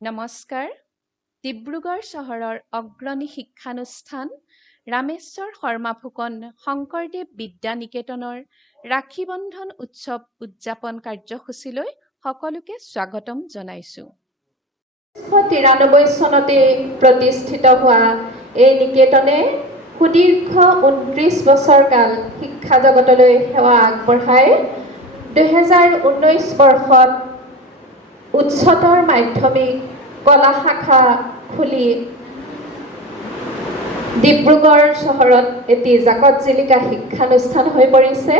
নমস্কাৰ। ডিব্ৰুগড় চহৰৰ অগ্ৰণী শিক্ষানুষ্ঠান ৰামেশ্বৰ শৰ্মা ফুকন শংকৰদেৱ বিদ্যা নিকেতনৰ ৰাখী বন্ধন উৎসৱ উদযাপন কাৰ্যসূচীলৈ সকলোকে স্বাগতম জনাইছোঁ। 1993 চনতে প্ৰতিষ্ঠিত হোৱা এই নিকেতনে সুদীৰ্ঘ 29 বছৰকাল শিক্ষা জগতলৈ সেৱা আগবঢ়াই 2019 বৰ্ষত উচ্চতৰ মাধ্যমিক কলা শাখা খুলি ডিব্ৰুগড় চহৰত এটি জাকত জিলিকা শিক্ষানুষ্ঠান হৈ পৰিছে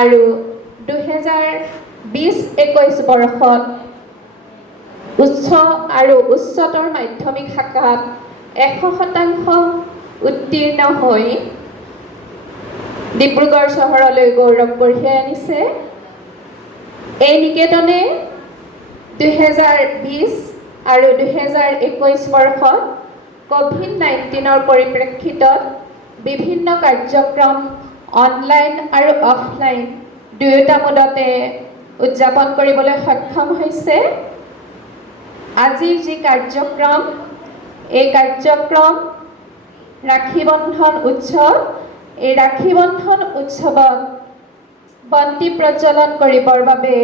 আৰু 2020-21 বৰ্ষত উচ্চ আৰু উচ্চতৰ মাধ্যমিক শাখাত 100% উত্তীৰ্ণ হৈ ডিব্ৰুগড় চহৰলৈ গৌৰৱ কঢ়িয়াই আনিছে। এই নিকেতনে 2020 আৰু 2021 বৰ্ষত COVID-19ৰ পৰিপ্ৰেক্ষিতত বিভিন্ন কাৰ্যক্ৰম অনলাইন আৰু অফলাইন দুয়োটা মোডতে উদযাপন কৰিবলৈ সক্ষম হৈছে। আজিৰ যি কাৰ্যক্ৰম, এই কাৰ্যক্ৰম ৰাখী বন্ধন উৎসৱ। এই ৰাখী বন্ধন উৎসৱত বন্তি প্ৰজ্বলন কৰিবৰ বাবে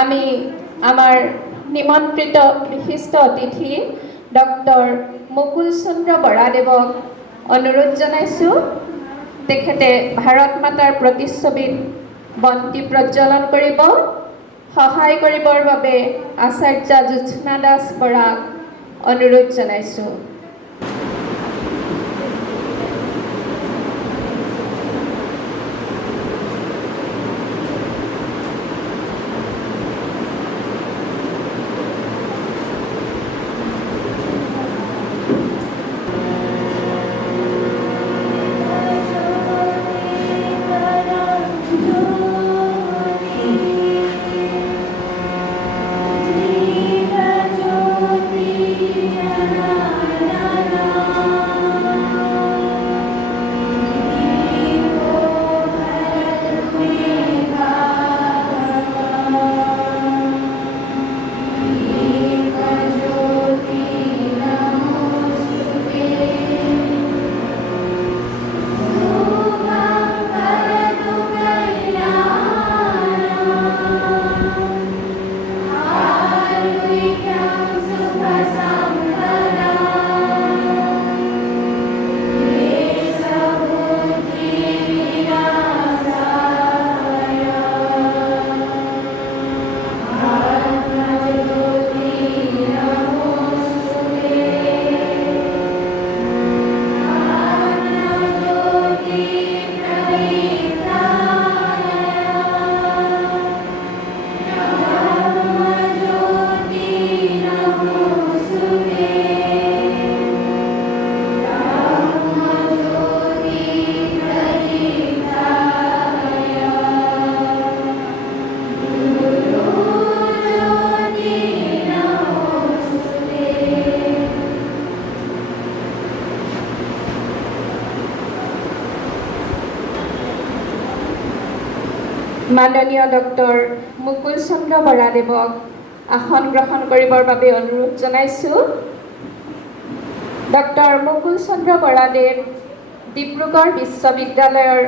আমি আমাৰ নিমন্ত্ৰিত বিশিষ্ট অতিথি ডক্টৰ মুকুল চন্দ্ৰ বৰাদেৱক অনুৰোধ জনাইছোঁ। তেখেতে ভাৰত মাতাৰ প্ৰতিচ্ছবিত বন্তি প্ৰজ্বলন কৰিব। সহায় কৰিবৰ বাবে আচাৰ্য জ্যোৎস্না দাস বৰাক অনুৰোধ জনাইছোঁ। মাননীয় ডক্টৰ মুকুল চন্দ্ৰ বৰাদেৱক আসন গ্ৰহণ কৰিবৰ বাবে অনুৰোধ জনাইছোঁ। ডক্টৰ মুকুল চন্দ্ৰ বৰাদেৱ ডিব্ৰুগড় বিশ্ববিদ্যালয়ৰ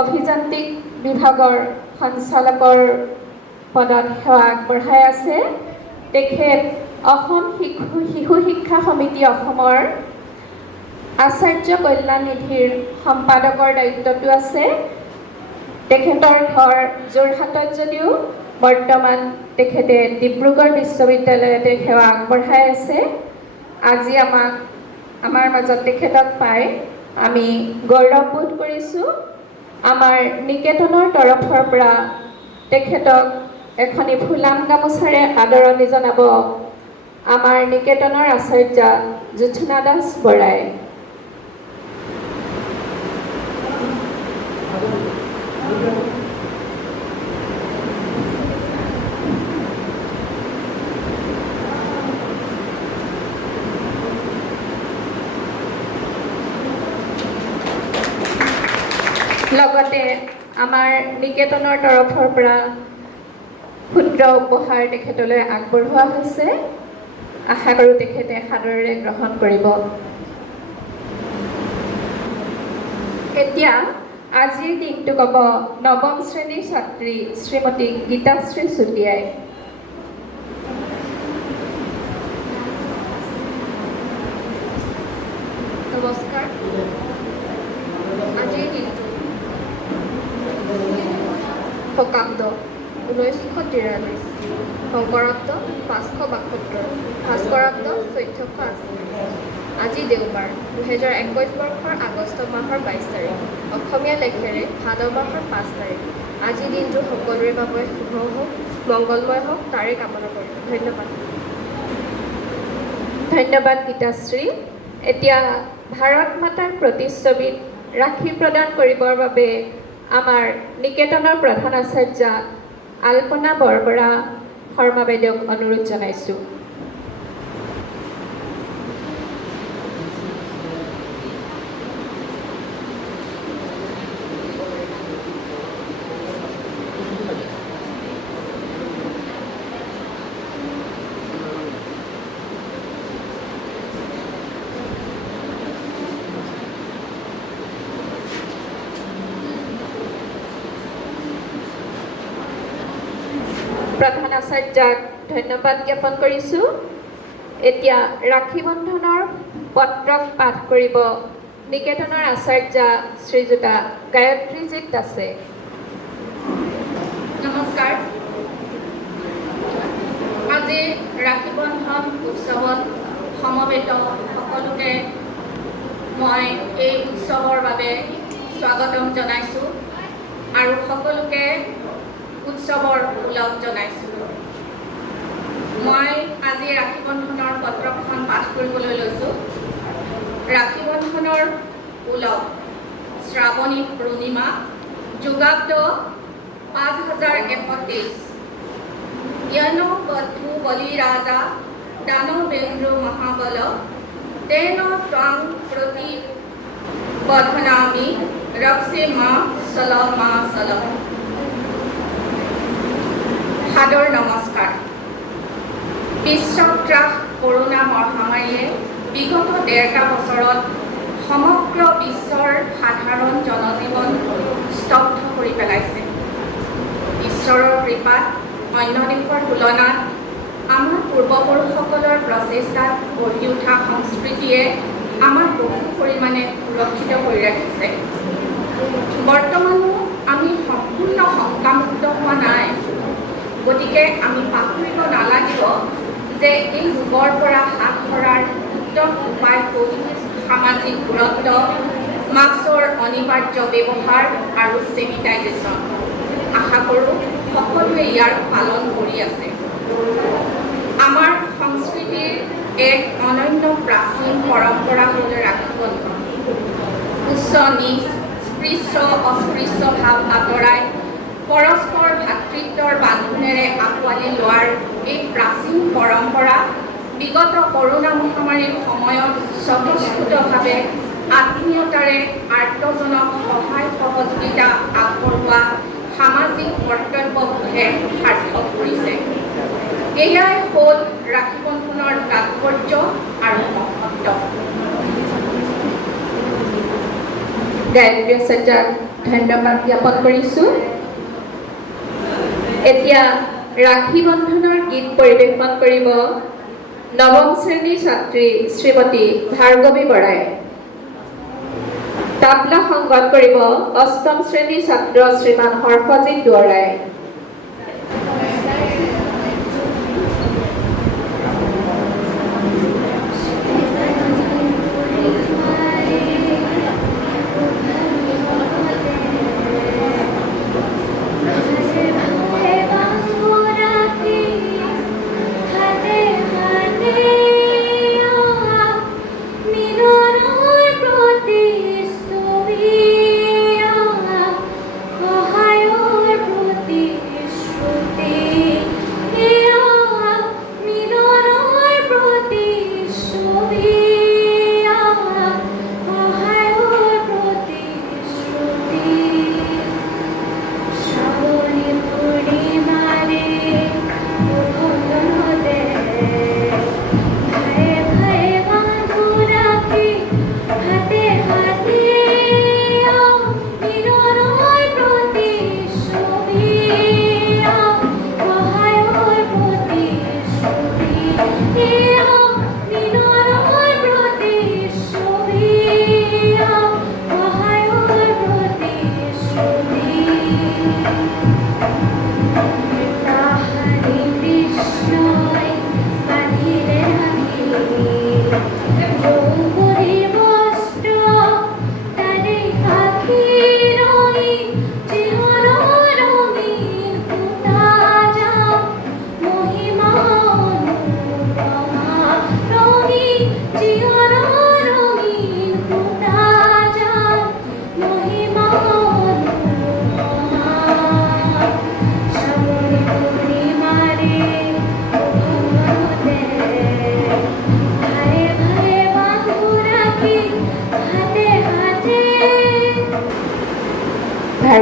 অভিযান্ত্ৰিক বিভাগৰ সঞ্চালকৰ পদত সেৱা আগবঢ়াই আছে। তেখেত অসম শিশু শিক্ষা সমিতি অসমৰ আচাৰ্য কল্যাণ নিধিৰ সম্পাদকৰ দায়িত্বটো আছে। তেখেতৰ ঘৰ যোৰহাটত যদিও বৰ্তমান তেখেতে ডিব্ৰুগড় বিশ্ববিদ্যালয়তে সেৱা আগবঢ়াই আছে। আজি আমাৰ মাজত তেখেতক পাই আমি গৌৰৱবোধ কৰিছোঁ। আমাৰ নিকেতনৰ তৰফৰ পৰা তেখেতক এখনি ফুলাম গামোচাৰে আদৰণি জনাব আমাৰ নিকেতনৰ আচাৰ্য জ্যোৎস্না দাস বৰাই। লগতে আমাৰ নিকেতনৰ তৰফৰ পৰা ক্ষুদ্ৰ উপহাৰ তেখেতলৈ আগবঢ়োৱা হৈছে। আশা কৰোঁ তেখেতে সাদৰেৰে গ্ৰহণ কৰিব। এতিয়া আজিৰ দিনটো ক'ব নৱম শ্ৰেণীৰ ছাত্ৰী শ্ৰীমতী গীতাশ্ৰী চুতীয়াই। নমস্কাৰ। আজিৰ দিনটো শকাব্দ 1943, শংকৰাব্দ 572, ভাস্কৰাব্দ 1480। আজি দেওবাৰ 2021 বৰ্ষৰ আগষ্ট মাহৰ 22 তাৰিখ, অসমীয়া লেখেৰে ভাদ মাহৰ 5 তাৰিখ। আজিৰ দিনটো সকলোৰে বাবে শুভ হওক, মংগলময় হওক তাৰে কামনা কৰিলোঁ। ধন্যবাদ। ধন্যবাদ গীতাশ্ৰী। এতিয়া ভাৰত মাতাৰ প্ৰতিচ্ছবিত ৰাখি প্ৰদান কৰিবৰ বাবে আমাৰ নিকেতনৰ প্ৰধান আচাৰ্যা আল্পনা বৰবৰা শৰ্মা বাইদেউক অনুৰোধ জনাইছোঁ। প্ৰধান আচাৰ্যাক ধন্যবাদ জ্ঞাপন কৰিছোঁ। এতিয়া ৰাখি বন্ধনৰ পত্ৰক পাঠ কৰিব নিকেতনৰ আচাৰ্যা শ্ৰীযুতা গায়ত্ৰীজিৎ দাসে। নমস্কাৰ। আজি ৰাখি বন্ধন উৎসৱত সমবেত সকলোকে মই এই উৎসৱৰ বাবে স্বাগতম জনাইছোঁ আৰু সকলোকে উৎসৱৰ ওলগ জনাইছোঁ। মই আজি ৰাখি বন্ধনৰ পত্ৰখন পাঠ কৰিবলৈ লৈছোঁ। ৰাখি বন্ধনৰ ওলগ শ্ৰাৱণী পূৰ্ণিমা, যোগাব্দ 5031। য়ন বধূ বলিৰাজা দানবেন্দ্ৰ মহাবল তেন ত্বাং প্ৰতি বধনামি ৰক্ষে মা চল মা চল। সাদৰ নমস্কাৰ। বিশ্বত্ৰাস কৰোণা মহামাৰীয়ে বিগত 1.5 বছৰত সমগ্ৰ বিশ্বৰ সাধাৰণ জনজীৱন স্তব্ধ কৰি পেলাইছে। ঈশ্বৰৰ কৃপাত অন্য দেশৰ তুলনাত আমাৰ পূৰ্বপুৰুষসকলৰ প্ৰচেষ্টাত গঢ়ি উঠা সংস্কৃতিয়ে আমাক বহু পৰিমাণে সুৰক্ষিত কৰি ৰাখিছে। বৰ্তমানো আমি সম্পূৰ্ণ শংকামুক্ত হোৱা নাই, গতিকে আমি পাহৰিব নালাগিব যে এই ৰোগৰ পৰা হাত সৰাৰ উত্তম উপায় হ'ল সামাজিক দূৰত্ব, মাস্কৰ অনিবাৰ্য ব্যৱহাৰ আৰু চেনিটাইজেশ্যন। আশা কৰোঁ সকলোৱে ইয়াৰ পালন কৰি আছে। আমাৰ সংস্কৃতিৰ এক অনন্য প্ৰাচীন পৰম্পৰা হ'ল ৰাখি বন্ধন। উচ্চ নিচ, স্পৃশ্য অস্পৃশ্য ভাৱ আঁতৰাই পৰস্পৰ ভাতৃত্বৰ বান্ধোনেৰে আঁকোৱালি লোৱাৰ এই প্ৰাচীন পৰম্পৰা বিগত কৰোণা মহামাৰীৰ সময়ত স্বতঃস্ফূৰ্তভাৱে আত্মীয়তাৰে আৰ্তজনক সহায় সহযোগিতা আগবঢ়োৱা সামাজিক কৰ্তব্যবোধে সাৰ্থক কৰিছে। এয়াই হ'ল ৰাখি বন্ধনৰ তাৎপৰ্য আৰু মহত্ব। গায়ত্ৰী আচাৰ্যাক ধন্যবাদ জ্ঞাপন কৰিছোঁ। এতিয়া ৰাখি বন্ধনৰ গীত পৰিৱেশন কৰিব নৱম শ্ৰেণীৰ ছাত্ৰী শ্ৰীমতী ভাৰ্গৱী বৰাই। তাবলা সংগত কৰিব অষ্টম শ্ৰেণীৰ ছাত্ৰ শ্ৰীমান হৰ্ষজিৎ দুৱৰাই। সহায়ৰ প্ৰতি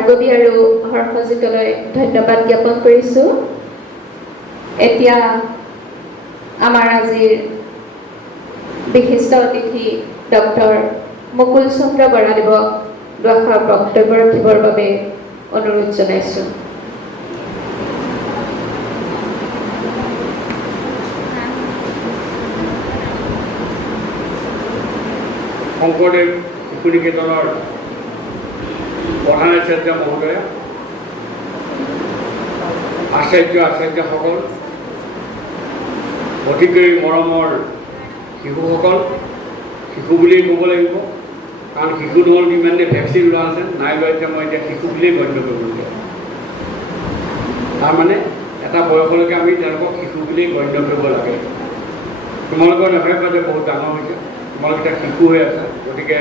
ভাৰ্গৱী আৰু হৰ্ষজিতলৈ ধন্যবাদ জ্ঞাপন কৰিছোঁ। এতিয়া আমাৰ আজিৰ বিশিষ্ট অতিথি ডক্টৰ মুকুল চন্দ্ৰ বৰাদেৱক দুআষাৰ বক্তব্য ৰাখিবৰ বাবে অনুৰোধ জনাইছোঁ। শংকৰদেৱ শিশু নিকেতনৰ প্ৰধান আচাৰ্য মহোদয়, আচাৰ্যসকল, অতিকৈ মৰমৰ শিশুসকল, শিশু বুলিয়েই ক'ব লাগিব, কাৰণ শিশু নহ'ল ইমানে ভেকচিন লোৱা আছে, নাই লোৱা এতিয়া মই এতিয়া শিশু বুলিয়েই গণ্য কৰিবলগীয়া। তাৰমানে এটা বয়সলৈকে আমি তেওঁলোকক শিশু বুলিয়েই গণ্য কৰিব লাগে। তোমালোকৰ নাভাবিবা যে বহুত ডাঙৰ হৈছে, তোমালোক এতিয়া শিশু হৈ আছে, গতিকে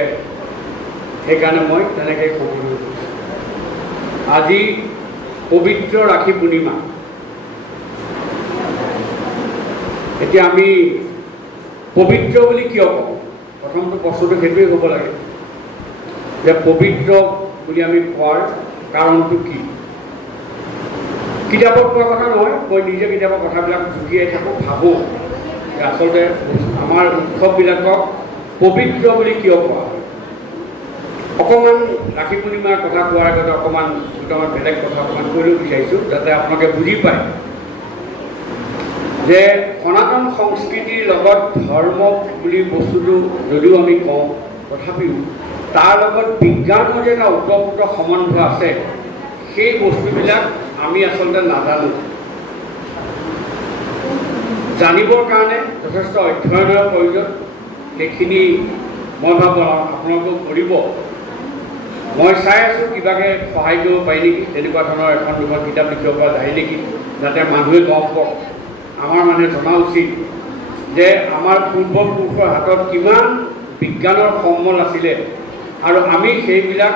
সেইকাৰণে মই তেনেকৈ ক'বলৈ গৈছোঁ। আজি পবিত্ৰ ৰাখী পূৰ্ণিমা। এতিয়া আমি পবিত্ৰ বুলি কিয় কওঁ? প্ৰথমটো প্ৰশ্নটো সেইটোৱে হ'ব লাগে যে পবিত্ৰ বুলি আমি কোৱাৰ কাৰণটো কি? কিতাপত কোৱা কথা নহয়, মই নিজে কেতিয়াবা কথাবিলাক জুকিয়াই থাকোঁ, ভাবোঁ যে আচলতে আমাৰ উৎসৱবিলাকক পবিত্ৰ বুলি কিয় কোৱা হয়। অকণমান ৰাখী পূৰ্ণিমাৰ কথা কোৱাৰ আগতে অকণমান দুটামান বেলেগ কথা অকণমান কৰিব বিচাৰিছোঁ, যাতে আপোনালোকে বুজি পায় যে সনাতন সংস্কৃতিৰ লগত ধৰ্ম বুলি বস্তুটো যদিও আমি কওঁ, তথাপিও তাৰ লগত বিজ্ঞানৰ যে এটা ওতঃপ্ৰোত সম্বন্ধ আছে, সেই বস্তুবিলাক আমি আচলতে নাজানো। জানিবৰ কাৰণে যথেষ্ট অধ্যয়নৰ প্ৰয়োজন। সেইখিনি মই ভাবোঁ আপোনালোকক কৰিব। মই চাই আছোঁ কিবাকৈ সহায় কৰিব পাৰি নেকি, তেনেকুৱা ধৰণৰ এখন দুখন কিতাপ লিখিব পৰা যায় নেকি, যাতে মানুহে গম পাওক। আমাৰ মানুহে জনা উচিত যে আমাৰ পূৰ্বপুৰুষৰ হাতত কিমান বিজ্ঞানৰ সম্বল আছিলে, আৰু আমি সেইবিলাক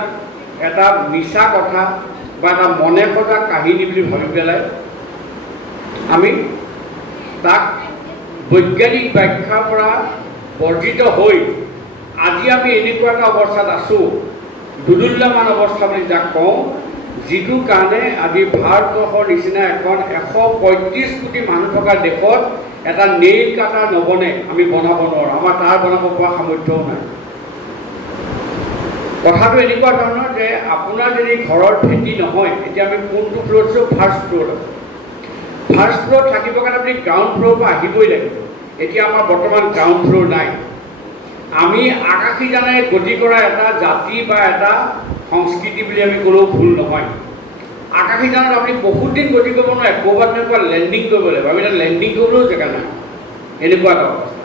এটা মিছা কথা বা এটা মনে সজা কাহিনী বুলি ভাবি পেলাই আমি তাক বৈজ্ঞানিক ব্যাখ্যাৰ পৰা বৰ্জিত হৈ আজি আমি এনেকুৱা এটা অৱস্থাত আছোঁ, দুদুল্যমান অৱস্থা বুলি যাক কওঁ, যিটো কাৰণে আজি ভাৰতবৰ্ষৰ নিচিনা এখন 135 কোটি মানুহ থকা দেশত এটা নেইল কাটা নবনে আমি বনাব নোৱাৰোঁ। আমাৰ তাৰ বনাব পৰা সামৰ্থ্যও নাই। কথাটো এনেকুৱা ধৰণৰ যে আপোনাৰ যদি ঘৰৰ ভেটি নহয়, এতিয়া আমি কোনটো ফ্ল'ৰত আছোঁ? ফাৰ্ষ্ট ফ্ল'ৰত আছোঁ। ফাৰ্ষ্ট ফ্ল'ৰত থাকিবৰ কাৰণে আপুনি গ্ৰাউণ্ড ফ্ল'ৰৰ পৰা আহিবই লাগিব। এতিয়া আমাৰ বৰ্তমান গ্ৰাউণ্ড ফ্ল'ৰ নাই। আমি আকাশীযানেৰে গতি কৰা এটা জাতি বা এটা সংস্কৃতি বুলি আমি ক'লেও ভুল নহয়। আকাশীযানত আপুনি বহুত দিন গতি কৰিব নোৱাৰে, ক'ৰবাত এনেকুৱা লেণ্ডিং কৰিব লাগিব। আমি তাত লেণ্ডিং কৰিবলৈও জেগা নাই, এনেকুৱা এটা অৱস্থা।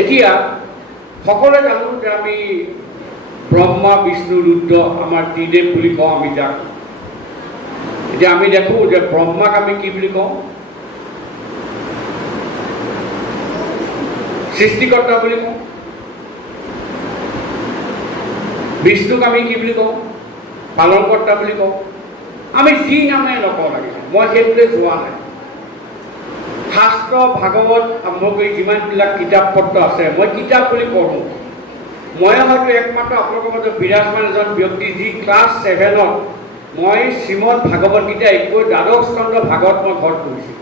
এতিয়া সকলোৱে জানো যে আমি ব্ৰহ্মা, বিষ্ণু, ৰুদ্ৰ, আমাৰ ত্ৰিদেৱ বুলি কওঁ আমি যাক। এতিয়া আমি দেখোঁ যে ব্ৰহ্মাক আমি কি বুলি কওঁ? সৃষ্টিকৰ্তা বুলি কওঁ। বিষ্ণুক আমি কি বুলি কওঁ? পালনকৰ্তা বুলি কওঁ। আমি যি নামে নকওঁ লাগে, মই সেইটোলৈ যোৱা নাই। শাস্ত্ৰ, ভাগৱত আৰম্ভ কৰি যিমানবিলাক কিতাপ পত্ৰ আছে, মই কিতাপ বুলি পঢ়োঁ। মই হয়তো একমাত্ৰ আপোনালোকৰ মাজত বিৰাজমান এজন ব্যক্তি যি ক্লাছ 7ত মই শ্ৰীমদ ভাগৱত গীতা 21 দ্বাদশ স্কন্ধ ভাগৱত মই ঘৰত পঢ়িছিলোঁ।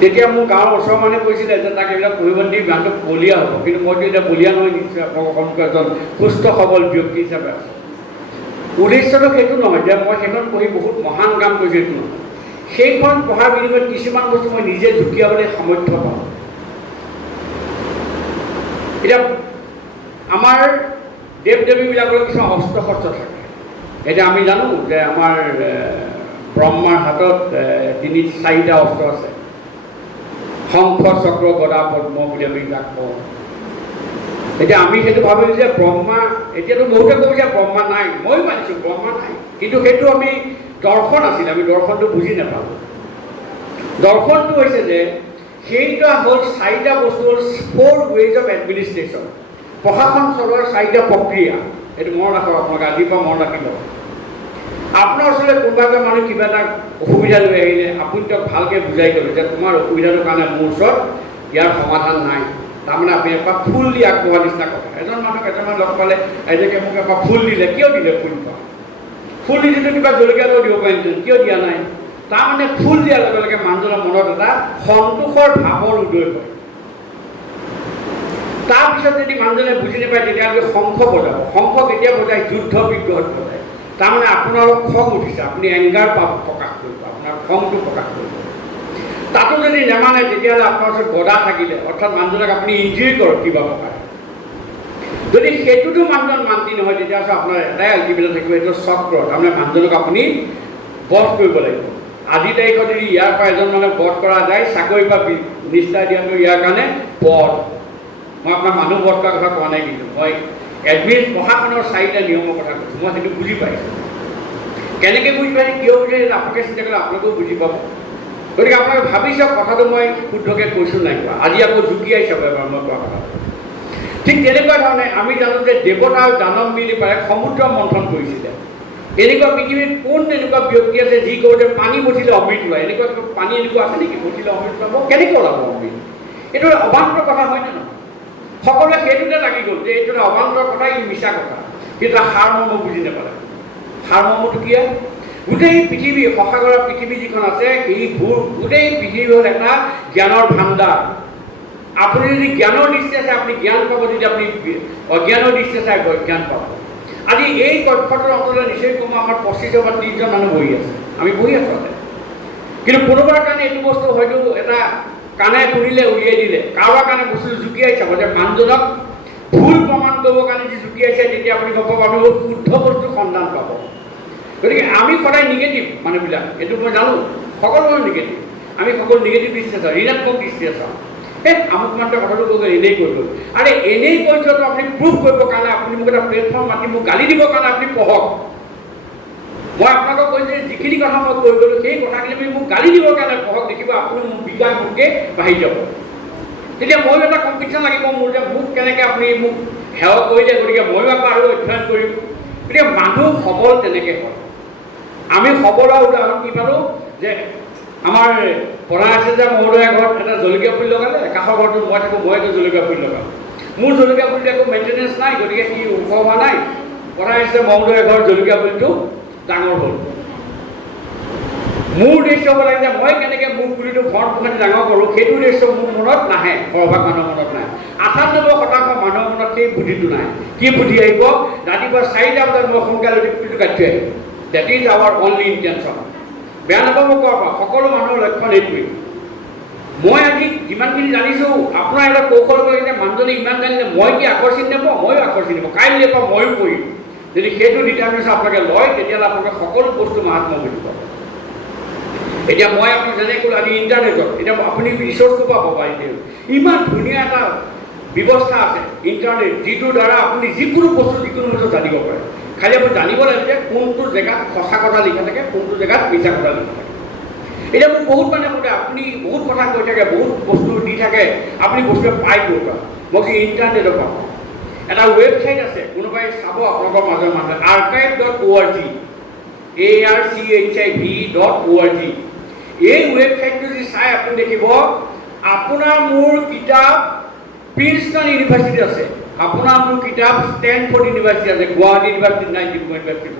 তেতিয়া মোৰ গাঁৱৰ ওচৰৰ মানুহে কৈছিলে যে তাক এইবিলাক পঢ়িব দি গানটো বলীয়া হ'ব, কিন্তু মইতো এতিয়া বলীয়া নহয়, নিশ্চয় আপোনালোকৰ এজন সুস্থ সবল ব্যক্তি হিচাপে আছে। উদ্দেশ্যটো সেইটো নহয় যে মই সেইখন পঢ়ি বহুত মহান কাম কৰিছোঁ, সেইটো নহয়। সেইখন পঢ়াৰ বিনিময়ত কিছুমান বস্তু মই নিজে ঢুকিয়াবলৈ সামৰ্থ্য পাওঁ। এতিয়া আমাৰ দেৱ দেৱীবিলাকৰ কিছুমান অস্ত্ৰ শস্ত্ৰ থাকে। এতিয়া আমি জানো যে আমাৰ ব্ৰহ্মাৰ হাতত 3-4টা অস্ত্ৰ আছে। শংখ, চক্ৰ, গদা, পদ্ম বুলি আমি যাক কওঁ। এতিয়া আমি সেইটো ভাবিলোঁ যে ব্ৰহ্মা, এতিয়াতো বহুতে কওঁ যে ব্ৰহ্মা নাই, ময়ো মানিছোঁ ব্ৰহ্মা নাই, কিন্তু সেইটো আমি দৰ্শন আছিলে, আমি দৰ্শনটো বুজি নাপালোঁ। দৰ্শনটো হৈছে যে সেইটা হ'ল 4টা বস্তু হ'ল 4 ways of administration, প্ৰশাসন চলোৱাৰ 4টা প্ৰক্ৰিয়া। এইটো মনত ৰাখক, আপোনালোকে আজিৰ পৰা মনত ৰাখিব। আপোনাৰ ওচৰলৈ কোনোবা এটা মানুহ কিবা এটা অসুবিধা লৈ আহিলে, আপুনি তেওঁক ভালকৈ বুজাই ক'লে যে তোমাৰ অসুবিধাটোৰ কাৰণে মোৰ ওচৰত ইয়াৰ সমাধান নাই, তাৰমানে আপুনি এপাহ ফুল দি আগবঢ়োৱা নিচিনা কথা। এজন মানুহক এজনমান লগ পালে এনেকৈ মোক এপাহ ফুল দিলে, কিয় দিলে ফুলপাহ? ফুল নিদিলে কিবা জলকীয়া লৈ দিব পাৰিলেহেঁতেন, কিয় দিয়া নাই? তাৰমানে ফুল দিয়াৰ লগে লগে মানুহজনৰ মনত এটা সন্তোষৰ ভাৱৰ উদয় হয়। তাৰপিছত যদি মানুহজনে বুজি নাপায় তেতিয়াহ'লে শংখ বজাব। শংখ কেতিয়া বজায়? যুদ্ধ বিগ্ৰহত বজায়। তাৰমানে আপোনাৰ অলপ খং উঠিছে, আপুনি এংগাৰ প্ৰকাশ কৰিব, আপোনাৰ খংটো প্ৰকাশ কৰিব। তাতো যদি নেমানে তেতিয়াহ'লে আপোনাৰ ওচৰত গদা থাকিলে, অৰ্থাৎ মানুহজনক আপুনি ইনজুৰি কৰক কিবা প্ৰকাৰে। যদি সেইটোতো মানুহজন মান্তি নহয় তেতিয়াহ'লে আপোনাৰ এটাই আল্টিমেটাম থাকিব, এইটো চক্ৰ। তাৰমানে মানুহজনক আপুনি বধ কৰিব লাগিব। আজি তাৰিখত যদি ইয়াৰ পৰা এজন মানুহ বধ কৰা যায়, চাকৰিৰ পৰা নিষ্ঠা দিয়াটো ইয়াৰ কাৰণে বধ। মই আপোনাৰ মানুহ বধ কৰাৰ কথা কোৱা নাই, কিন্তু মই প্ৰশাসনৰ 4টা নিয়মৰ কথা কৈছোঁ। মই সেইটো বুজি পাইছোঁ। কেনেকৈ বুজি পাইছে, কিয় বুজি পাইছে আপোনালোকে চিন্তা কৰিলে আপোনালোকেও বুজি পাব। গতিকে আপোনালোকে ভাবি চাওক, কথাটো মই শুদ্ধকৈ কৈছোঁ নাই কোৱা। আজি আকৌ জুকিয়াই চাব এবাৰ মই কোৱা কথা। ঠিক তেনেকুৱা ধৰণে আমি জানো যে দেৱতা আৰু দানৱ মিলি পেলাই সমুদ্ৰ মন্থন কৰিছিলে। এনেকুৱা পৃথিৱীত কোন এনেকুৱা ব্যক্তি আছে যি কৰোঁতে পানী মঠিলে অমৃত ওলায়? এনেকুৱা পানী এনেকুৱা আছে নেকি মঠিলে অমৃত ওলাব? কেনেকৈ ওলাব অমৃত? এইটো অবান্তৰ কথা হয়নে নহয়? সকলোৱে সেইটোতে লাগি গ'ল যে এইটো অবান্তৰ কথা, ই মিছা কথা। কিন্তু সাৰমৰ্ম বুজি নাপালে। সাৰমৰ্মটো কি? গোটেই পৃথিৱী, মহাসাগৰৰ পৃথিৱী যিখন আছে, সেইবোৰ গোটেই পৃথিৱী হ'ল এটা জ্ঞানৰ ভাণ্ডাৰ। আপুনি যদি জ্ঞানৰ দৃষ্টি আছে আপুনি জ্ঞান পাব, যদি আপুনি অজ্ঞানৰ দৃষ্টি আছে অজ্ঞান পাব। আজি এই কক্ষটোৰ অন্তত নিশ্চয় কম আমাৰ 25 বা 30জন মানুহ বহি আছে, আমি বহি আছোঁ। কিন্তু কোনোবাৰ কাৰণে এইটো বস্তু হয়তো এটা কাণে শুনিলে উলিয়াই দিলে, কাৰোবাৰ কাৰণে বস্তুটো জুকিয়াই চাব যে মানুহজনক ভুল প্ৰমাণ কৰিবৰ কাৰণে যি জুকিয়াইছে, তেতিয়া আপুনি গম পাব আপুনি শুদ্ধ বস্তুৰ সন্ধান পাব। গতিকে আমি সদায় নিগেটিভ মানুহবিলাক, এইটো মই জানো, সকলো মানুহ নিগেটিভ। আমি সকলো নিগেটিভ দৃষ্টি চাওঁ, ঋণাত্মক দৃষ্টি চাওঁ। আমুক মানুহটোৱে কথাটো কৈ গ'ল, এনেই কৈ গ'ল। আৰে এনেই কৈ যোৱাটো আপুনি প্ৰুভ কৰিবৰ কাৰণে আপুনি মোক এটা প্লেটফৰ্ম মাতি মোক গালি দিবৰ কাৰণে আপুনি পঢ়ক। মই আপোনালোকক কৈছোঁ যে যিখিনি কথা মই কৈ গ'লোঁ সেই কথাখিনি আপুনি মোক গালি দিবৰ কাৰণে পঢ়ক, দেখিব আপুনি মোক বিকাশ মোতকৈ বাঢ়ি যাব। তেতিয়া ময়ো এটা কম্পিটিশ্যন লাগিব মোৰ, যে মোক কেনেকৈ আপুনি মোক সেৱা কৰিলে, গতিকে ময়ো আকৌ আৰু অধ্যয়ন কৰিম। গতিকে মানুহ সবল তেনেকৈ হয়। আমি সবলৰ উদাহৰণ কি পালোঁ যে আমাৰ পঢ়া আছে যে মহোদয়া ঘৰত এটা জলকীয়া পুলি লগালে, কাষৰ ঘৰটো মই থাকোঁ, মই এটা জলকীয়া পুলি লগাওঁ। মোৰ জলকীয়া পুলিটো একো মেইনটেনেঞ্চ নাই, গতিকে সি ওখ হোৱা নাই। পঢ়া আছে মহোদয়া ঘৰত জলকীয়া পুলিটো ডাঙৰ হ'ল। মোৰ উদ্দেশ্য হ'ব লাগে যে মই কেনেকৈ মোৰ পুলিটো ভৰণ পোষণ ডাঙৰ কৰোঁ, সেইটো উদ্দেশ্য মোৰ মনত নাহে, সৰহভাগ মানুহৰ মনত নাই। 98% মানুহৰ মনত সেই বুদ্ধিটো নাই। কি বুদ্ধি আহিব? ৰাতিপুৱা 4টা বজাত মই সোনকালে পুলিটো কাটি আহিম। That is our only intention. বেয়া নাপাব কোৱাৰ পৰা, সকলো মানুহৰ লক্ষণ এইটোৱেই। মই আজি যিমানখিনি জানিছোঁ, আপোনাৰ এটা কৌশল কৰিলে মানুহজনে ইমান জানিলে মই কি আকৰ্ষণ নাপাওঁ, ময়ো আকৰ্ষণ নাপাওঁ, কাইলৈ পৰা ময়ো কৰিম। যদি সেইটো ডিটাৰমিনেশ্যন আপোনালোকে লয় তেতিয়াহ'লে আপোনালোকে সকলো বস্তু মাহাত্ম বুজি পাব। এতিয়া মই আপোনাক যেনে ক'লোঁ আজি ইণ্টাৰনেটত, এতিয়া আপুনি ৰিচৰ্চটো পাব পাৰিলে ইমান ধুনীয়া এটা ব্যৱস্থা আছে ইণ্টাৰনেট, যিটোৰ দ্বাৰা আপুনি যিকোনো বস্তু জানিব পাৰে। খালি আপুনি জানিব লাগে যে কোনটো জেগাত সঁচা কথা লিখা থাকে, কোনটো জেগাত মিছা কথা লিখা থাকে। এতিয়া মোক বহুত মানে সোধে, আপুনি বহুত কথা কৈ থাকে, বহুত বস্তু দি থাকে, আপুনি বস্তু পাই ক'ৰ পৰা? মই কি ইণ্টাৰনেটৰ পাওঁ। এটা ৱেবছাইট আছে, কোনোবাই চাব আপোনালোকৰ মাজৰ মানুহে, archive.org, archive.org। এই ৱেবছাইটটো যদি চাই আপুনি দেখিব আপোনাৰ মোৰ কিতাপ প্ৰিন্সটন ইউনিভাৰ্চিটি আছে, আপোনাৰ মোৰ কিতাপ ষ্টেনফৰ্ড ইউনিভাৰ্চিটি আছে, গুৱাহাটী ইউনিভাৰ্চিটি নাই, ডিব্ৰুগড় ইউনিভাৰ্চিটি।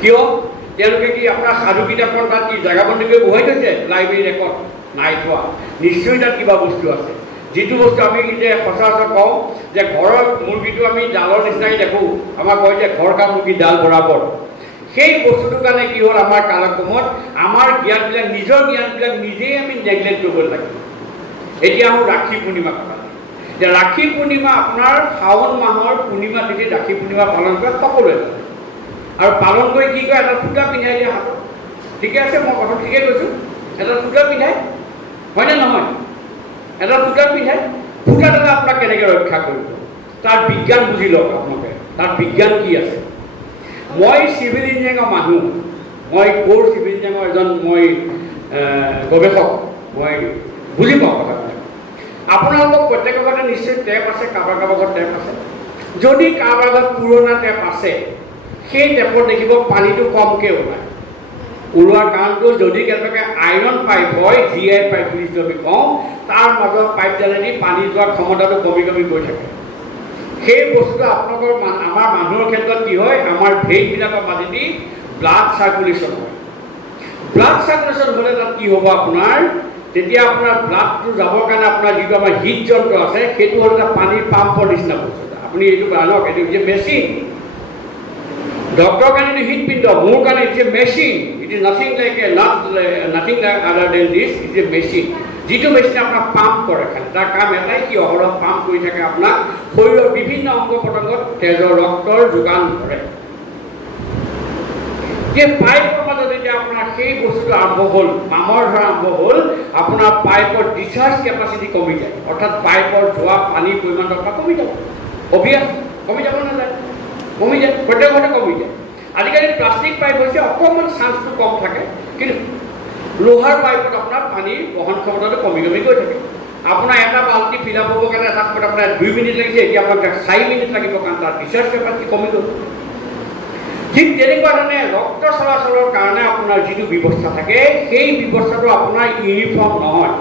কিয়? তেওঁলোকে কি আপোনাৰ সাধু কিতাপখন তাত কি জেগাবন্দী কৰি বহাই থৈছে লাইব্ৰেৰী ৰেকৰ্ড? নাই থোৱা। নিশ্চয় তাত কিবা বস্তু আছে, যিটো বস্তু আমি যে সচৰাচৰ কওঁ যে ঘৰৰ মুৰ্গীটো আমি ডালৰ নিচিনাকৈ দেখোঁ, আমাক কয় যে ঘৰ কা মুৰ্গী ডাল বৰাবৰ। সেই বস্তুটোৰ কাৰণে কি হ'ল, আমাৰ কালক্ৰমত আমাৰ জ্ঞানবিলাক, নিজৰ জ্ঞানবিলাক নিজেই আমি নেগলেক্ট কৰিব লাগে। এতিয়া আহোঁ ৰাখী পূৰ্ণিমা কথা। এতিয়া ৰাখী পূৰ্ণিমা আপোনাৰ শাওণ মাহৰ পূৰ্ণিমা তিথিত ৰাখী পূৰ্ণিমা পালন কৰে সকলোৱে, আৰু পালন কৰি কি কয়, এটা সূতা পিন্ধাই দিয়ে হাতত। ঠিকে আছে, মই কথা ঠিকে কৈছোঁ, এটা সূতা পিন্ধাই, হয়নে নহয়? এটা সূতা পিন্ধাই, সূতাডালে আপোনাক কেনেকৈ ৰক্ষা কৰিব, তাৰ বিজ্ঞান বুজি লওক আপোনালোকে, তাৰ বিজ্ঞান কি আছে। মই চিভিল ইঞ্জিনিয়াৰিঙৰ মানুহ, মই ক'ৰ চিভিল ইঞ্জিনিয়াৰিঙৰ এজন মই গৱেষক, মই বুজি পাওঁ কথাবিলাক। আপোনালোকক প্ৰত্যেকৰ ঘৰতে নিশ্চয় টেপ আছে, কাৰোবাৰ ঘৰত টেপ আছে। যদি কাৰোবাৰ ঘৰত পুৰণা টেপ আছে, সেই টেপত দেখিব পানীটো কমকৈ ওলায়। ওলোৱাৰ কাৰণটো যদি কেনেবাকৈ আইৰণ পাইপ হয়, GI পাইপ বুলি যদি আমি কওঁ, তাৰ মাজৰ পাইপডালেদি পানী যোৱাৰ ক্ষমতাটো কমি কমি গৈ থাকে। সেই বস্তুটো আপোনালোকৰ আমাৰ মানুহৰ ক্ষেত্ৰত কি হয়, আমাৰ ভেইনবিলাকৰ মাজেদি ব্লাড চাৰ্কুলেশ্যন হয়। ব্লাড চাৰ্কুলেশ্যন হ'লে তাত কি হ'ব আপোনাৰ, তেতিয়া আপোনাৰ ব্লাডটো যাবৰ কাৰণে আপোনাৰ যিটো আমাৰ হৃদ যন্ত্ৰ আছে, সেইটো হ'ল এটা পানীৰ পাম্পৰ নিচিনা বস্তু। আপুনি এইটো জানক, এইটো যে মেচিন। ডক্টৰৰ কাৰণে এইটো হৃদপিণ্ড, মোৰ কাৰণে it's a machine. It is nothing like nothing like other than this, it is a machine. যিটো মেচিনে আপোনাক পাম্প কৰে, খালি তাৰ কাম এটাই, কি অহৰহ পাম্প কৰি থাকে আপোনাক শৰীৰৰ বিভিন্ন অংগ পতংগত তেজৰ ৰক্তৰ যোগান ধৰে। যে পাইপৰ মাজত যেতিয়া আপোনাৰ সেই বস্তুটো আৰম্ভ হ'ল, মামৰ ধৰা আৰম্ভ হ'ল, আপোনাৰ পাইপৰ ডিচাৰ্জ কেপাচিটি কমি যায়, অৰ্থাৎ পাইপৰ যোৱা পানীৰ পৰিমাণটো আপোনাৰ কমি যাব। অভিয়াছ কমি যাব নাযায়, কমি যায়, প্ৰত্যেক ঘৰতে কমি যায়। আজিকালি প্লাষ্টিক পাইপ হৈছে, অকণমান চান্সটো কম থাকে, কিন্তু লোহাৰ পাইপত আপোনাৰ পানীৰ বহন ক্ষমতাটো কমি কমি গৈ থাকে। আপোনাৰ এটা বাল্টি ফিল আপ হ'বৰ কাৰণে এটা সময়ত আপোনাৰ 2 মিনিট লাগিছে, এতিয়া আপোনাক 4 মিনিট লাগিব, কাৰণ তাৰ ডিচাৰ্জ কেপাচিটি কমি গ'ল। ঠিক তেনেকুৱা ধৰণে ৰক্ত চলাচলৰ কাৰণে আপোনাৰ যিটো ব্যৱস্থা থাকে, সেই ব্যৱস্থাটো আপোনাৰ ইউনিফৰ্ম নহয়।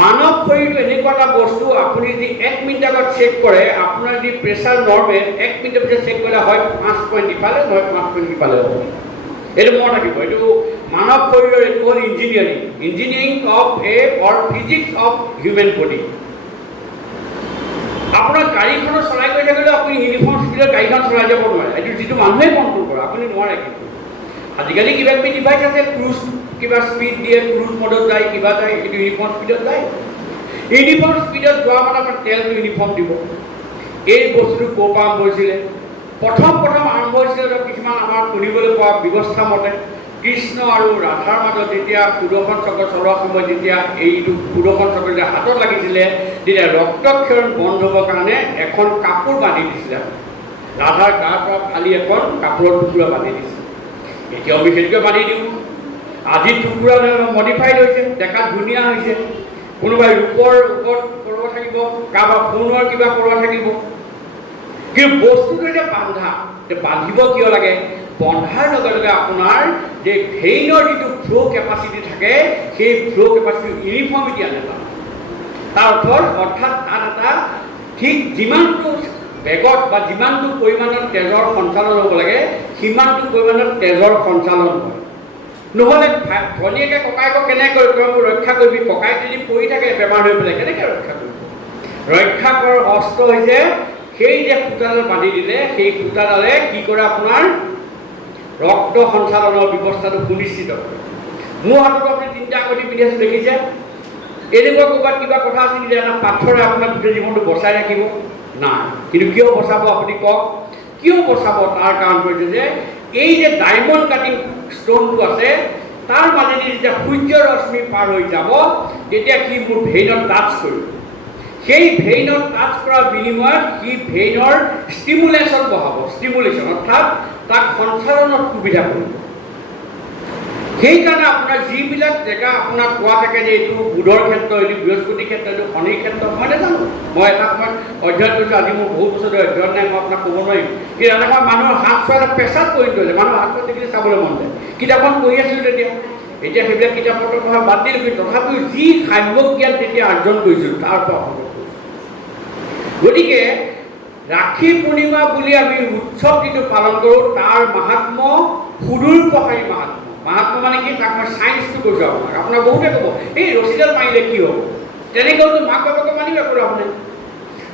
মানৱ শৰীৰটো এনেকুৱা এটা বস্তু, আপুনি যদি 1 মিনিট আগত চেক কৰে, আপোনাৰ যদি প্ৰেছাৰ নৰ্মেল, 1 মিনিটৰ পিছত চেক কৰিলে হয় 5 পইণ্ট ইফালে, নহয় 5 পইণ্ট ইফালে হ'ব। এইটো মনত ৰাখিব, এইটো মানৱ শৰীৰৰ এইটো হ'ল engineering of or physics of human body. আপোনাৰ গাড়ীখনো চলাই গৈ থাকিলেও আপুনি ইউনিফৰ্ম স্পীডত গাড়ীখন চলাই যাব নোৱাৰে, এইটো যিটো মানুহে কণ্ট্ৰল কৰে, আপুনি নোৱাৰে। কিন্তু আজিকালি কিবা কিবি ডিভাইচ আছে, ক্ৰুজ কিবা স্পীড দিয়ে, ক্ৰুজ মডত যায়, কিবা যায়, এইটো ইউনিফৰ্ম স্পীডত যায়। ইউনিফৰ্ম স্পীডত যোৱা মানে আপোনাৰ তেলটো ইউনিফৰ্ম দিব। এই বস্তুটো ক'ৰ পৰা আৰম্ভ হৈছিলে? প্ৰথম আৰম্ভ হৈছিলে কিছুমান আমাৰ শুনিবলৈ পোৱা ব্যৱস্থা মতে, কৃষ্ণ আৰু ৰাধাৰ মাজত যেতিয়া সুদৰ্শন চক্ৰ চলোৱাৰ সময়ত যেতিয়া এইটো সুদৰ্শন চক্ৰ যেতিয়া হাতত লাগিছিলে, তেতিয়া ৰক্তক্ষৰণ বন্ধ হ'বৰ কাৰণে এখন কাপোৰ বান্ধি দিছিলে। ৰাধাৰ গাৰ পৰা ফালি এখন কাপোৰৰ টুকুৰা বান্ধি দিছিলে। এতিয়াও আমি সেইটোকে বান্ধি দিওঁ। আজি টুকুৰা মডিফাইড হৈছে, দেখাত ধুনীয়া হৈছে। কোনোবাই ৰূপৰ ওপৰত কৰিব থাকিব, কাৰোবাৰ সোণৰ কিবা কৰিব থাকিব, কিন্তু বস্তুটো এতিয়া বান্ধিব কিয় লাগে? বন্ধাৰ লগে লগে আপোনাৰ যে ভেইনৰ যিটো ফ্ল' কেপাচিটি থাকে, সেই ফ্ল' কেপাচিটি ইউনিফৰ্মিটি আনে তাৰ অৰ্থাৎ তাত এটা ঠিক যিমানটো বেগত বা যিমানটো পৰিমাণৰ তেজৰ সঞ্চালন হ'ব লাগে, সিমানটো পৰিমাণৰ তেজৰ সঞ্চালন হয়। নহ'লে ভনীয়েকে ককায়েকক কেনেকৈ ৰক্ষা কৰিবি? ককায়েক যদি পৰি থাকে বেমাৰ হৈ পেলাই, কেনেকৈ ৰক্ষা কৰিব? ৰক্ষা কৰাৰ অস্ত্ৰ হৈছে সেই যে সূতাডাল বান্ধি দিলে, সেই সূতাডালে কি কৰে? আপোনাৰ ৰক্ত সঞ্চালনৰ ব্যৱস্থাটো সুনিশ্চিত কৰে। মোৰ হাতত আপুনি 3টা আঙুঠি পিন্ধি আছোঁ, দেখিছে? এনেকুৱা ক'ৰবাত কিবা কথা আছে নেকি এটা পাথৰে আপোনাৰ গোটেই জীৱনটো বচাই ৰাখিব? নাই। কিন্তু কিয় বচাব আপুনি কওক? কিয় বচাব? তাৰ কাৰণ হৈছে যে এই যে ডায়মণ্ড কাটিং ষ্টোনটো আছে, তাৰ মাজেদি যেতিয়া সূৰ্যৰ ৰশ্মি পাৰ হৈ যাব, তেতিয়া সি মোৰ ভেইনত টাচ কৰিব। সেই ভেইনত টাচ কৰাৰ বিনিময়ত সি ভেইনৰ ষ্টিমুলেশ্যন বঢ়াব, অৰ্থাৎ তাক সঞ্চালনত সুবিধা কৰিব। সেইকাৰণে আপোনাৰ যিবিলাক জেগা আপোনাক কোৱা থাকে যে এইটো বুধৰ ক্ষেত্ৰ, এইটো বৃহস্পতিৰ ক্ষেত্ৰ, এইটো শনিৰ ক্ষেত্ৰ, মই নাজানো। মই এটা সময়ত অধ্যয়ন কৰিছোঁ, আজি মোৰ বহুত বছৰ অধ্যয়ন নাই, মই আপোনাক ক'ব নোৱাৰিম। কিন্তু এনেকুৱা মানুহৰ হাত চোৱা এটা পেচাত পৰিণত হৈছে, মানুহৰ হাত চোৱা দেখিলে চাবলৈ মন যায়। কিতাপখন পঢ়ি আছিলোঁ তেতিয়া, এতিয়া সেইবিলাক কিতাপ পত্ৰ পঢ়া বাদ দিলোঁ, কিন্তু তথাপিও যি সাম্যক জ্ঞান তেতিয়া অৰ্জন কৰিছিলোঁ তাৰ পৰা গতিকে ৰাখী পূৰ্ণিমা বুলি আমি উৎসৱ যিটো পালন কৰোঁ, তাৰ মাহাত্ম্য সুদূৰ প্ৰসাৰী মাহাত্ম্য মানে কি? তাক মই চায়েন্সটো কৈছোঁ আপোনাক বহুতে ক'ব এই ৰছীডাল মাৰিলে কি হ'ব? তেনেকৈতো মাক বাপেকক মানিব একো লাভ নাই।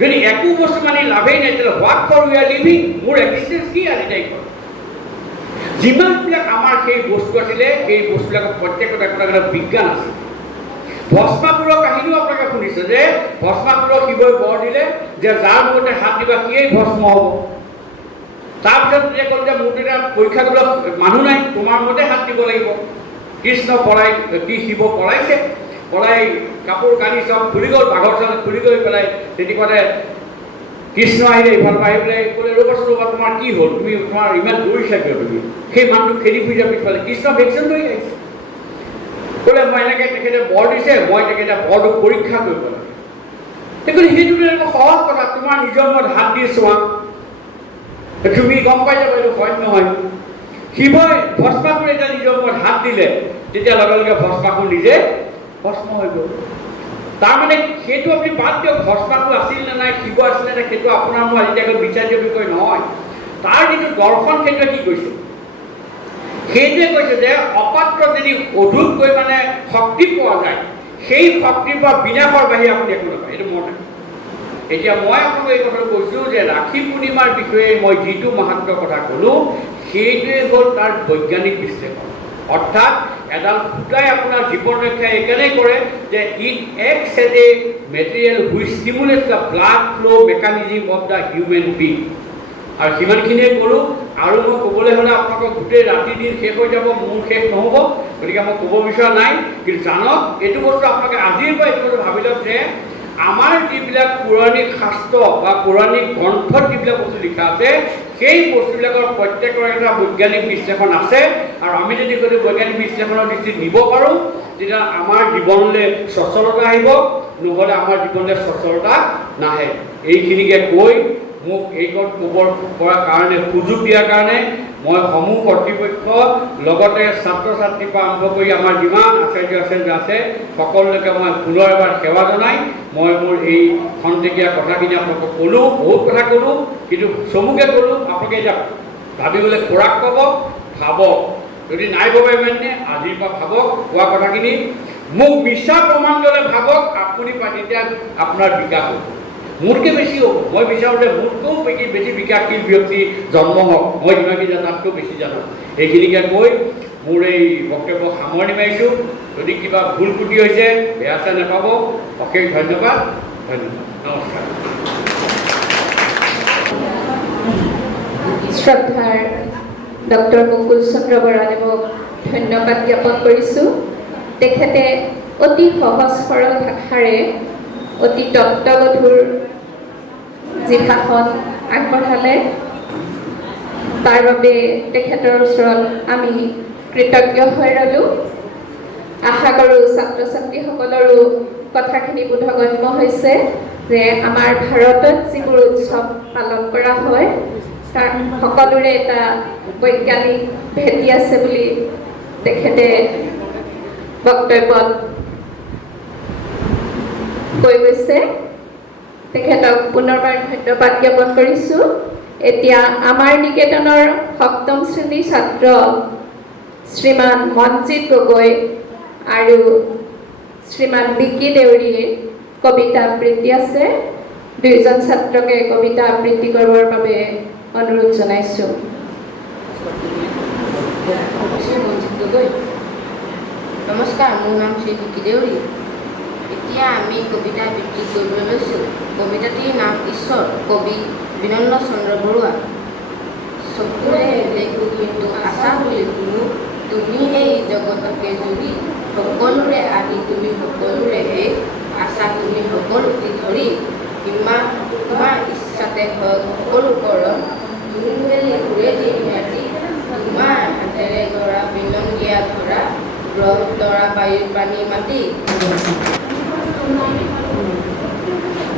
যদি একো বস্তু মানি লাভেই নাই, তেতিয়াহ'লে what for we are living? মোৰ এক্সিষ্টেঞ্চ কি আজি তাৰিখত? যিমানবিলাক আমাৰ সেই বস্তু আছিলে, সেই বস্তুবিলাকৰ প্ৰত্যেকতে এটা বিজ্ঞান আছে। ভস্মাসুৰৰ কাহিনীও আপোনালোকে শুনিছে যে ভস্মাসুৰক শিৱই বৰ দিলে যে যাৰ মুখতে হাত দিবা সিয়েই ভস্ম হ'ব। তাৰপিছত যেতিয়া ক'লে যে মোৰ তেতিয়া পৰীক্ষা কৰিবলৈ মানুহ নাই, তোমাৰ মতে হাত দিব লাগিব। কৃষ্ণ শিৱ পলাই কাপোৰ কানি চব ফুলি গ'ল, বাঘৰ চালত ফুলি গৈ পেলাই তেনেকুৱাতে কৃষ্ণ আহিলে, ইফালৰ পৰা আহি পেলাই ক'লে ৰ'বা তোমাৰ কি হ'ল? তোমাৰ ইমান দৌৰিছা কিয়? তুমি সেই মানুহটো খেদি ফুৰি যাব পিছফালে। কৃষ্ণ ভেকচিন লৈ আহিছে, ক'লে মই এনেকৈ তেখেতে বৰ দিছে, মই তেখেতে বৰটো পৰীক্ষা কৰিব লাগে। সেইটো এনেকুৱা সহজ কথা, তোমাৰ নিজৰ মনত হাত দি চোৱা, তুমি গম পাই যাবা এইটো হয় নহয়। শিৱই ভস্মাসুৰ এতিয়া নিজৰ ওপৰত হাত দিলে, তেতিয়া লগে লগে ভস্মাসুৰ নিজে ভস্ম হৈ গ'ল। তাৰমানে সেইটো আপুনি বাদ দিয়ক, ভস্মাসুৰ আছিল নে নাই, শিৱ আছিল নে নাই, সেইটো আপোনাৰ মোৰ আজিলৈকে বিচাৰ্য বিষয় নহয়। তাৰ যিটো দৰ্শন সেইটোৱে কি কৈছে, সেইটোৱে কৈছে যে অপাত্ৰ যদি অধিককৈ মানে শক্তি পোৱা যায়, সেই শক্তিৰ পৰা বিনাশৰ বাহিৰে আপুনি একো নাপায়। এইটো মোৰ নাই। এতিয়া মই আপোনালোকক এই কথাটো কৈছোঁ যে ৰাখি পূৰ্ণিমাৰ বিষয়ে মই যিটো মাহাত্ম্যৰ কথা ক'লোঁ, সেইটোৱে হ'ল তাৰ বৈজ্ঞানিক বিশ্লেষণ। অৰ্থাৎ এডাল সূতাই আপোনাৰ জীৱন ৰক্ষা এইকাৰণেই কৰে যে it acts as a material which stimulates the blood flow' mechanism of the human being. আৰু সিমানখিনিয়ে ক'লোঁ। আৰু মই ক'বলৈ হ'লে আপোনালোকক গোটেই ৰাতি দিন শেষ হৈ যাব, মোৰ শেষ নহ'ব, গতিকে মই ক'ব বিচৰা নাই। কিন্তু জানক এইটো বস্তু আপোনালোকে আজিৰ পৰা এইটো বস্তু ভাবি লওক যে আমাৰ যিবিলাক পৌৰাণিক শাস্ত্ৰ বা পৌৰাণিক গ্ৰন্থত যিবিলাক বস্তু লিখা আছে, সেই বস্তুবিলাকৰ প্ৰত্যেকৰ এটা বৈজ্ঞানিক বিশ্লেষণ আছে। আৰু আমি যদি গোটেই বৈজ্ঞানিক বিশ্লেষণৰ দৃষ্টিত নিব পাৰোঁ, তেতিয়া আমাৰ জীৱনলৈ সচলতা আহিব, নহ'লে আমাৰ জীৱনলৈ সচলতা নাহে। এইখিনিকে কৈ মোক এইকণ ক'ব পৰাৰ কাৰণে, সুযোগ দিয়াৰ কাৰণে মই সমূহ কৰ্তৃপক্ষ, লগতে ছাত্ৰ ছাত্ৰীৰ পৰা আৰম্ভ কৰি আমাৰ যিমান আচাৰ্য আছে সকলোলৈকে মই পুনৰ এবাৰ সেৱা জনাই মই মোৰ এই খন্তেকীয়া কথাখিনি আপোনালোকক ক'লোঁ। বহুত কথা ক'লোঁ, কিন্তু চমুকৈ ক'লোঁ। আপোনালোকে এতিয়া ভাবিবলৈ খোৰাক পাব, ভাবক। যদি নাই ভাবে মানে আজিৰ পৰা ভাবক, কোৱা কথাখিনি মোক মিছা প্ৰমাণ দৰে ভাবক, আপুনি তেতিয়া আপোনাৰ বিকাশ হ'ব। মোতকৈ বেছি হ'ব। মই বিচাৰোঁ যে মোতকৈও বেছি বিকাশশীল ব্যক্তি জন্ম হওক। মই যিমানখিনি জানো তাতকৈ বেছি জানো। এইখিনিকে কৈ মোৰ এই বক্তব্য সামৰণি মাৰিছোঁ। যদি কিবা ভুল ত্ৰুটি হৈছে বেয়া চেয়া নাপাব। অশেষ ধন্যবাদ। নমস্কাৰ। শ্ৰদ্ধাৰ ডক্টৰ মুকুল চন্দ্ৰ বৰাদেৱক ধন্যবাদ জ্ঞাপন কৰিছোঁ। তেখেতে অতি সহজ সৰল ভাষাৰে অতি তত্ত্বগধুৰ যি ভাষণ আগবঢ়ালে, তাৰ বাবে তেখেতৰ ওচৰত আমি কৃতজ্ঞ হৈ ৰ'লোঁ। আশা কৰোঁ ছাত্ৰ ছাত্ৰীসকলৰো কথাখিনি বোধগম্য হৈছে যে আমাৰ ভাৰতত যিবোৰ উৎসৱ পালন কৰা হয় তাৰ সকলোৰে এটা বৈজ্ঞানিক ভেটি আছে বুলি তেখেতে বক্তব্যত কৈ গৈছে। তেখেতক পুনৰবাৰ ধন্যবাদ জ্ঞাপন কৰিছোঁ। এতিয়া আমাৰ নিকেতনৰ সপ্তম শ্ৰেণীৰ ছাত্ৰ শ্ৰীমান মনজিৎ গগৈ আৰু শ্ৰীমান বিকি দেউৰীৰ কবিতা আবৃত্তি আছে। দুয়োজন ছাত্ৰকে কবিতা আবৃত্তি কৰিবৰ বাবে অনুৰোধ জনাইছোঁ। নমস্কাৰ, মোৰ নাম শ্ৰী বিকি দেউৰী। এতিয়া আমি কবিতা আবৃত্তি কৰিবলৈ লৈছোঁ। কবিতাটিৰ নাম ঈশ্বৰ, কবি বিনন্দ চন্দ্ৰ বৰুৱা। চকুৰে দেখো কিন্তু আশা বুলি শুনো, তুমি এই জগতকে জুৰি, সকলোৰে আদি তুমি সকলোৰে এই, আশা তুমি সকলোকে ধৰি, তোমাৰ ইচ্ছাতে হয় সকলো কৰণ, তুমি মেলি ঘূৰে দিন ৰাতি, তোমাৰ হাতেৰে গঢ়া বিনন্দীয়া ধৰা, গ্ৰহ তৰা বায়ু পানী মাটি।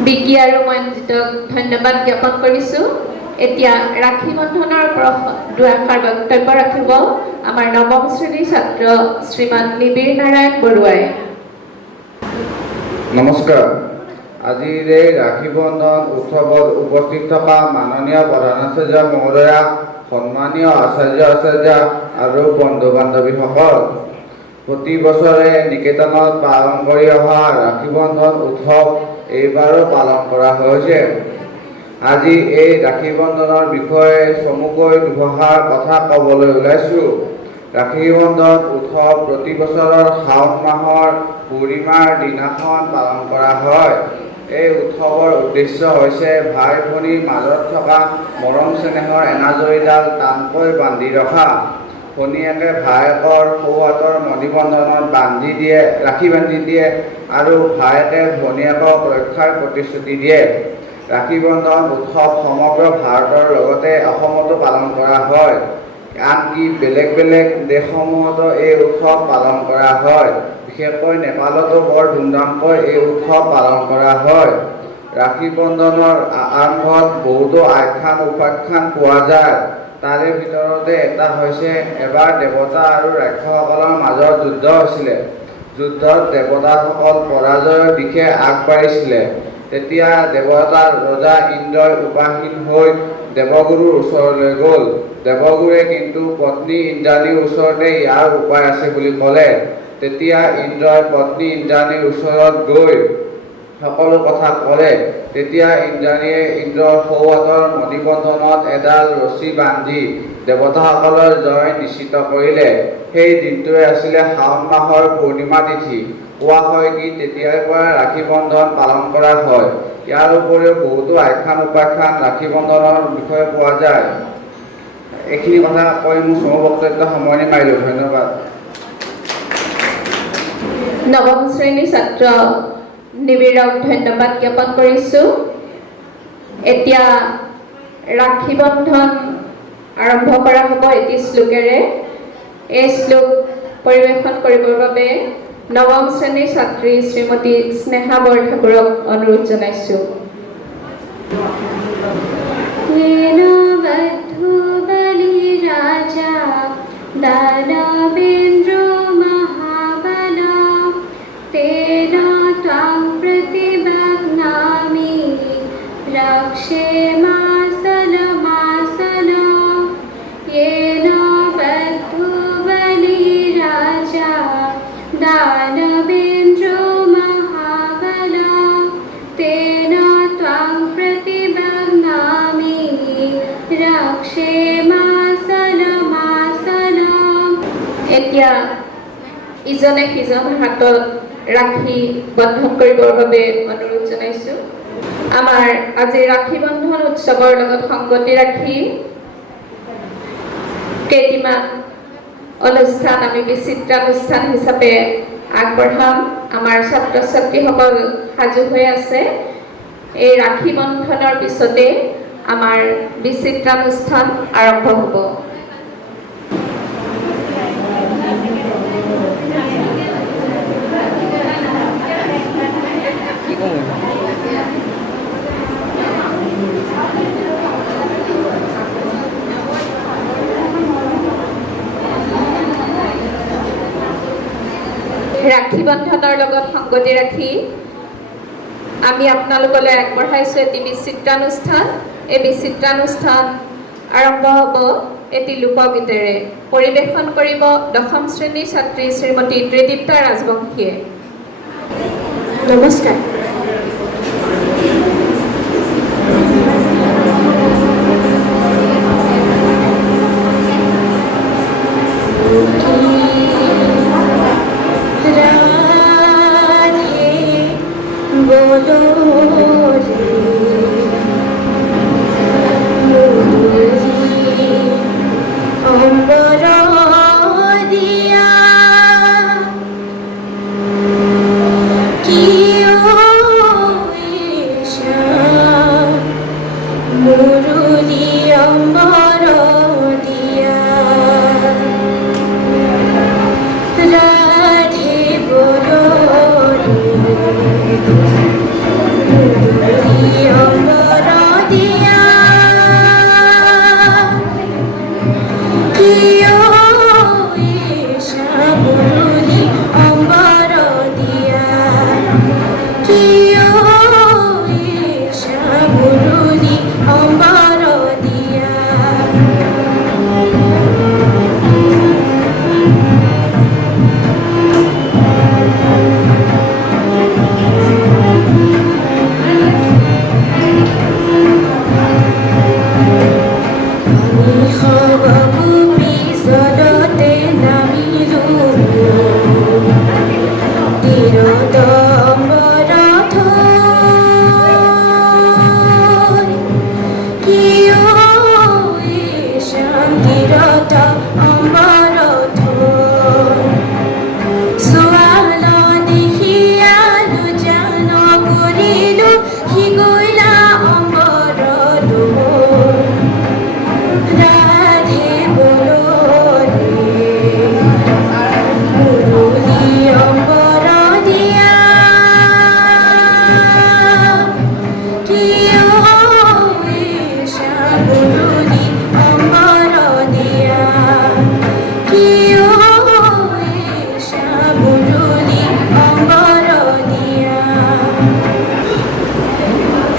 বিকি আৰু মনজিতক ধন্যবাদ জ্ঞাপন কৰিছোঁ। এতিয়া ৰাখী বন্ধনৰ দুআষাৰ বক্তব্য ৰাখিব আমাৰ নৱম শ্ৰেণীৰ ছাত্ৰ শ্ৰীমান নিবিড় নাৰায়ণ বৰুৱাই। নমস্কাৰ। আজিৰ এই ৰাখী বন্ধন উৎসৱত উপস্থিত থকা মাননীয় প্ৰধান আচাৰ্য মহোদয়া, সন্মানীয় আচাৰ্য আৰু বন্ধু বান্ধৱীসকল, প্ৰতি বছৰে নিকেতনত পালন কৰি অহা ৰাখী বন্ধন উৎসৱ এইবাৰো পালন কৰা হৈছে। আজি এই ৰাখী বন্ধনৰ বিষয়ে চমুকৈ দুআষাৰ কথা ক'বলৈ ওলাইছোঁ। ৰাখী বন্ধন উৎসৱ প্ৰতি বছৰৰ শাওণ মাহৰ পূৰ্ণিমাৰ দিনাখন পালন কৰা হয়। এই উৎসৱৰ উদ্দেশ্য হৈছে ভাই ভনীৰ মাজত থকা মৰম চেনেহৰ এনাজৰীডাল টানকৈ বান্ধি ৰখা। ভনীয়েকে ভায়েকৰ সোঁহাতৰ মণিবন্ধনত ৰাখি বান্ধি দিয়ে আৰু ভায়েকে ভনীয়েকক ৰক্ষাৰ প্ৰতিশ্ৰুতি দিয়ে। ৰাখী বন্ধন উৎসৱ সমগ্ৰ ভাৰতৰ লগতে অসমতো পালন কৰা হয়। আনকি বেলেগ বেলেগ দেশসমূহতো এই উৎসৱ পালন কৰা হয়। বিশেষকৈ নেপালতো বৰ ধুমধামকৈ এই উৎসৱ পালন কৰা হয়। ৰাখী বন্ধনৰ আৰম্ভত বহুতো আখ্যান উপাখ্যান পোৱা যায়। তাৰে ভিতৰতে এটা হৈছে এবাৰ দেৱতা আৰু ৰাক্ষসসকলৰ মাজত যুদ্ধ হৈছিলে। যুদ্ধত দেৱতাসকল পৰাজয়ৰ দিশে আগবাঢ়িছিলে। তেতিয়া দেৱতাৰ ৰজা ইন্দ্ৰই উপাসীন হৈ দেৱগুৰুৰ ওচৰলৈ গ'ল। দেৱগুৰুৱে কিন্তু পত্নী ইন্দ্ৰাণীৰ ওচৰতে ইয়াৰ উপায় আছে বুলি ক'লে। তেতিয়া ইন্দ্ৰই পত্নী ইন্দ্ৰাণীৰ ওচৰত গৈ সকলো কথা ক'লে। তেতিয়া ইন্দ্ৰাণীয়ে ইন্দ্ৰৰ সৌহাতৰ মণিবন্ধনত এডাল ৰছী বান্ধি দেৱতাসকলৰ জয় নিশ্চিত কৰিলে। সেই দিনটোৱে আছিলে শাওণ মাহৰ পূৰ্ণিমা তিথি। কোৱা হয় কি তেতিয়াৰ পৰা ৰাখী বন্ধন পালন কৰা হয়। ইয়াৰ উপৰিও বহুতো আখ্যান উপাখ্যান ৰাখী বন্ধনৰ বিষয়ে পোৱা যায়। এইখিনি কথা কৈ মোৰ চমু বক্তব্য সামৰণি মাৰিলোঁ। ধন্যবাদ। নৱম শ্ৰেণীৰ ছাত্ৰ নিবিড়ক ধন্যবাদ জ্ঞাপন কৰিছোঁ। এতিয়া ৰাখী বন্ধন আৰম্ভ কৰা হ'ব এটি শ্লোকেৰে। এই শ্লোক পৰিৱেশন কৰিবৰ বাবে নৱম শ্ৰেণীৰ ছাত্ৰী শ্ৰীমতী স্নেহা বৰঠাকুৰক অনুৰোধ জনাইছোঁ। दानवेन्द्र महाबल तेन त्वां प्रतिबध्नामि रक्षे मासलमासल येन बद्धो बलिराजा दानवेन्द्र महाबल तेन त्वां प्रतिबध्नामि रक्षे এতিয়া ইজনে সিজনৰ হাতত ৰাখী বন্ধন কৰিবৰ বাবে অনুৰোধ জনাইছোঁ। আমাৰ আজি ৰাখী বন্ধন উৎসৱৰ লগত সংগতি ৰাখি কেইটিমান অনুষ্ঠান আমি বিচিত্ৰানুষ্ঠান হিচাপে আগবঢ়াম। আমাৰ ছাত্ৰ ছাত্ৰীসকল সাজু হৈ আছে। এই ৰাখী বন্ধনৰ পিছতে আমাৰ বিচিত্ৰানুষ্ঠান আৰম্ভ হ'ব। ৰাখী বন্ধনৰ লগত সংগতি ৰাখি আমি আপোনালোকলৈ আগবঢ়াইছোঁ এটি বিচিত্ৰানুষ্ঠান। এই বিচিত্ৰানুষ্ঠান আৰম্ভ হ'ব এটি লোকগীতেৰে। পৰিৱেশন কৰিব দশম শ্ৰেণীৰ ছাত্ৰী শ্ৰীমতী ত্ৰিদীপ্তা ৰাজবংশীয়ে। নমস্কাৰ।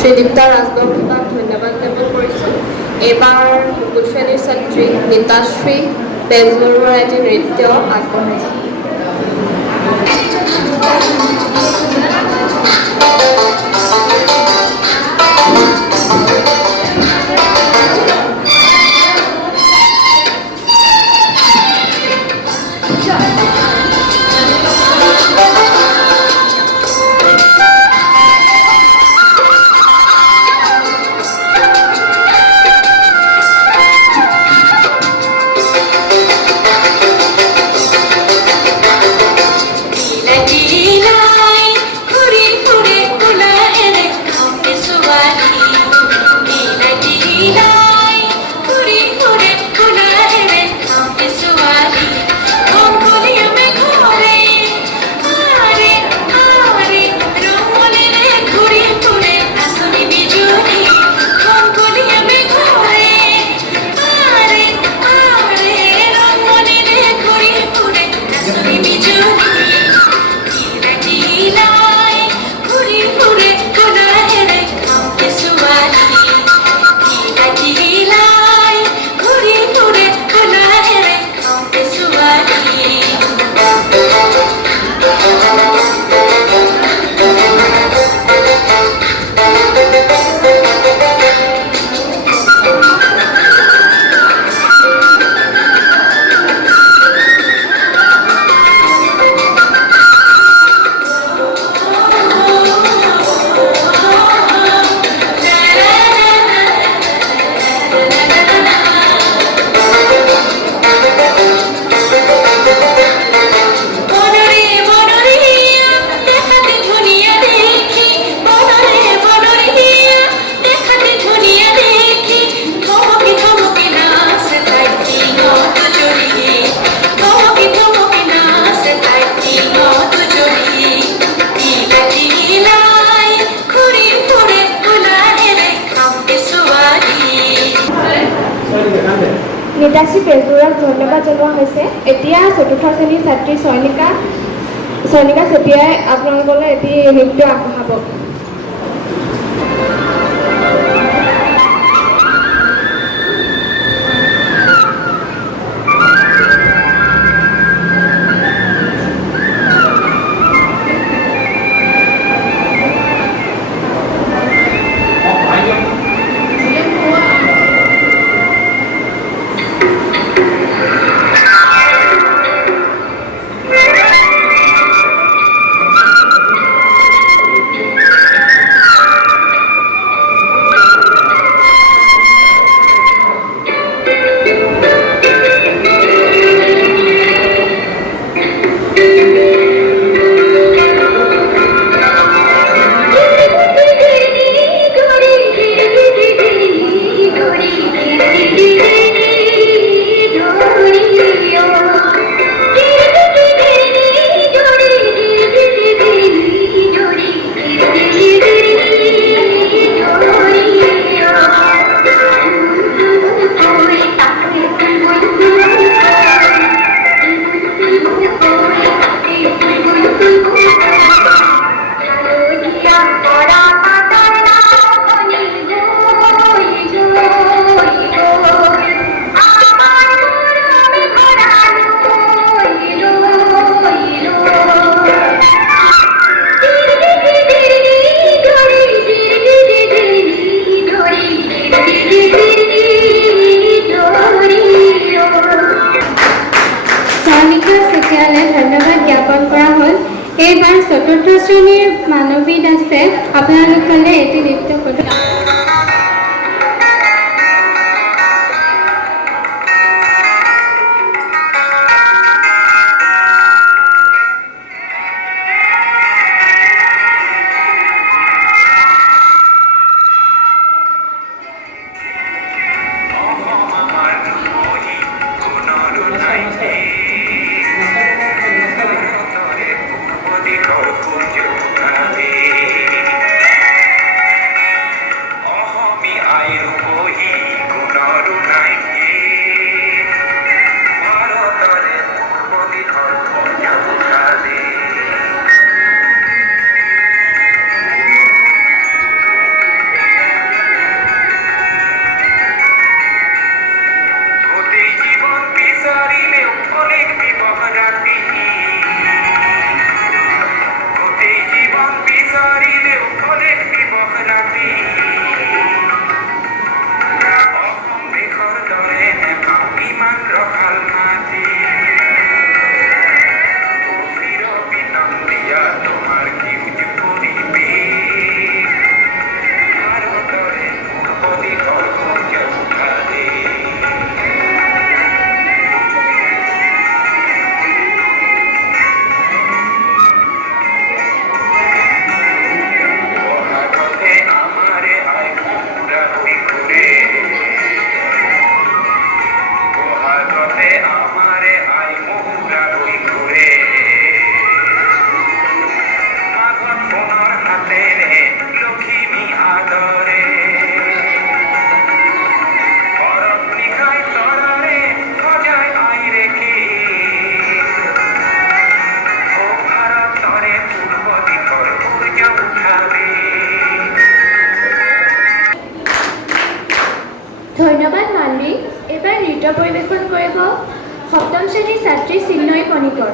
শ্ৰীদীপ্তা ৰাজবংশীবাক ধন্যবাদ জ্ঞাপন কৰিছোঁ। এইবাৰ মুকুট শ্ৰেণীৰ ছাত্ৰী ৰীতাশ্ৰী বেজবৰুৱাৰ এটি নৃত্য আগবঢ়াইছে। ৰীতাশ্ৰী বেজবৰুৱাক ধন্যবাদ জনোৱা হৈছে। এতিয়া চতুৰ্থ শ্ৰেণীৰ ছাত্ৰী চয়নিকা চেতিয়াই আপোনালোকলৈ এটি নৃত্য আগবঢ়াব। এইবাৰ চতুৰ্থ শ্ৰেণীৰ মানৱী দাসে আপোনালোকলৈ এটি নৃত্য প্ৰদৰ্শন নৃত্য পৰিৱেশন কৰিব সপ্তম শ্ৰেণীৰ ছাত্ৰী চিন্ময়ী পণিকৰ।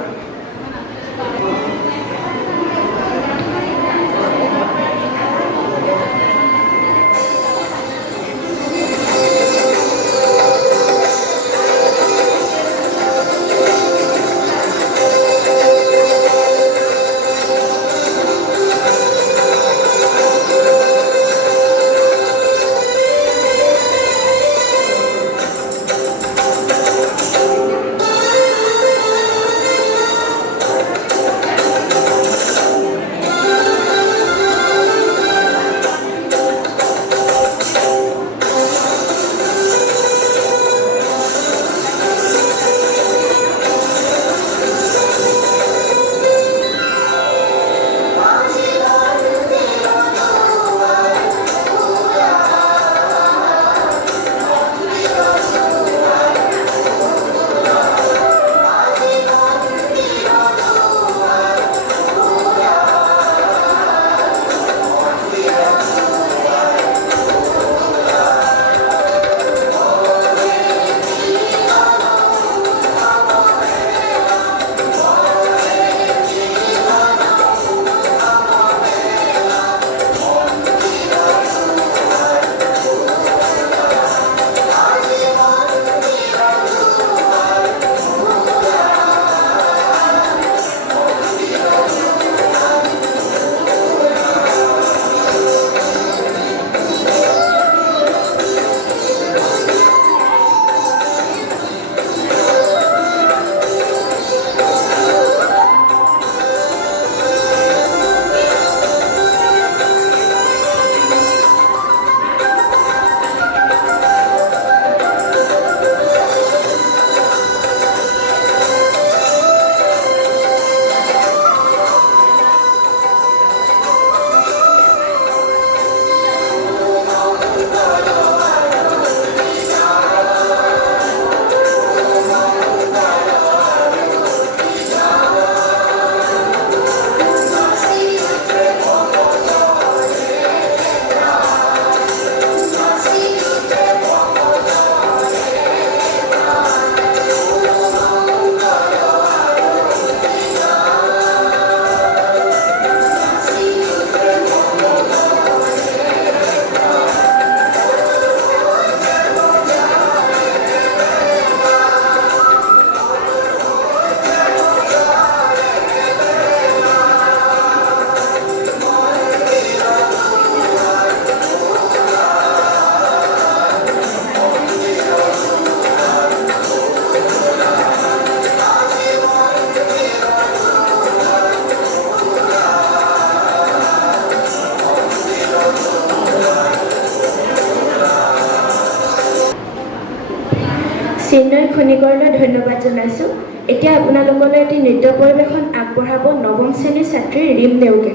চিন্ময় খনিকৰলৈ ধন্যবাদ জনাইছোঁ। এতিয়া আপোনালোকলৈ এটি নৃত্য পৰিৱেশন আগবঢ়াব নৱম শ্ৰেণীৰ ছাত্ৰী ৰীম নেওগে।